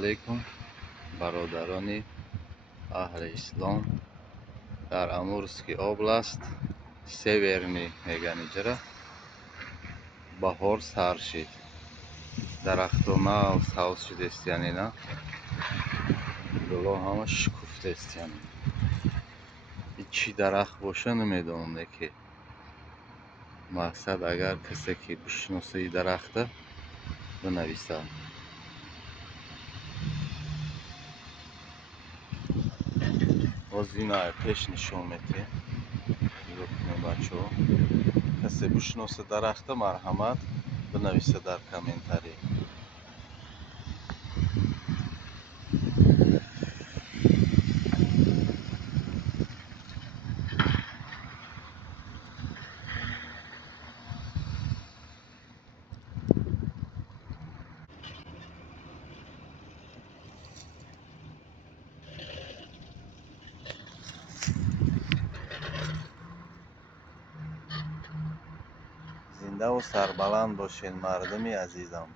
علیکم برادران اهل اسلام. در امورسکی област северный میگن اینجا بهار سر شد. درخت‌ها سبز شده است، یعنی نه گل‌ها همه شکفته است. یعنی چی درخت باشه نمیدونم که مقصد اگر کسی که بشناسه این درخت بنویسه. باز این پیش نشون میده بچه ها، کسی بشناسه درخت مرحمت بنویسه در کامنتاری. زنده و سربلند باشین مردمی عزیزم.